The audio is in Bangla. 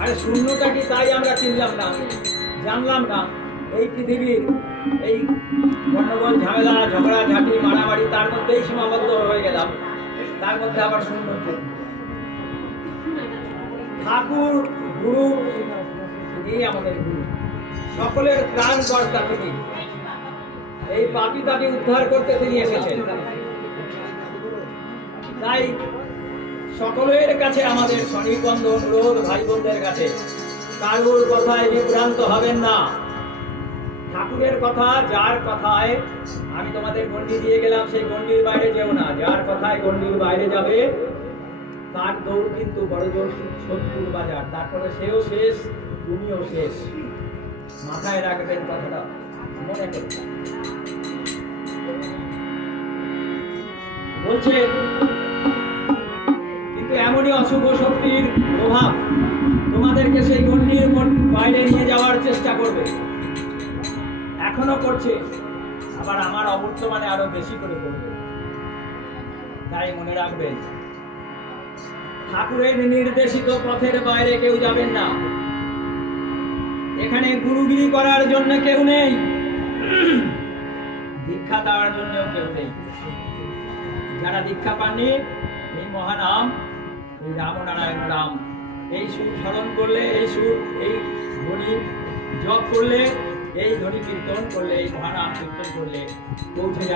আরে শূন্যটা কি তাই আমরা চিনলাম না? জানলাম না। এই পৃথিবীর এই গণ্ডগোল ঝামেলা, ঝগড়া, ঝাঁটি, মারামারি, তার মধ্যেই সীমাবদ্ধ হয়ে গেলাম। তার মধ্যে আবার শূন্য ঠাকুর, গুরু, তিনি আমাদের গুরু। সকলের প্রাণ কর্তা তিনি। এই পাপি তাপি উদ্ধার করতে তিনি এসেছেন। তাই সকলের কাছে আমাদের স্বনির্বন্ধ অনুরোধ ভাই বোনদের কাছে। কারুর কথায় বিভ্রান্ত হবেন না। ঠাকুরের কথা, যার কথায় আমি তোমাদের গন্ডি দিয়ে গেলাম, সেই গন্ডির বাইরে যেও না। যার কথায় গন্ডির বাইরে যাবে, তার দৌড় কিন্তু বড় জোর শত্রুর বাজার। তারপরে সেও শেষ, তুমিও শেষ। মাথায় রাখবেন কথাটা। মনে করবেন। কিন্তু অশুভ শক্তির প্রভাব তোমাদেরকে সেই গণ্ডির বাইরে নিয়ে যাওয়ার চেষ্টা করবে। এখনও করছে, আবার আমার অবর্তমানে আরও বেশি করে করবে। তাই মনে রাখবেন ঠাকুরের নির্দেশিত পথের বাইরে কেউ যাবেন না। এখানে গুরুগিরি করার জন্য কেউ নেই, দীক্ষা দেওয়ার জন্য কেউ নেই। যারা দীক্ষা পাননি, এই মহানাম এই রামনারায়ণ রাম। এই সুর স্মরণ করলে, এই সুর, এই ধ্বনি জপ করলে, এই ধ্বনি কীর্তন করলে, এই মহানাম কীর্তন করলে পৌঁছে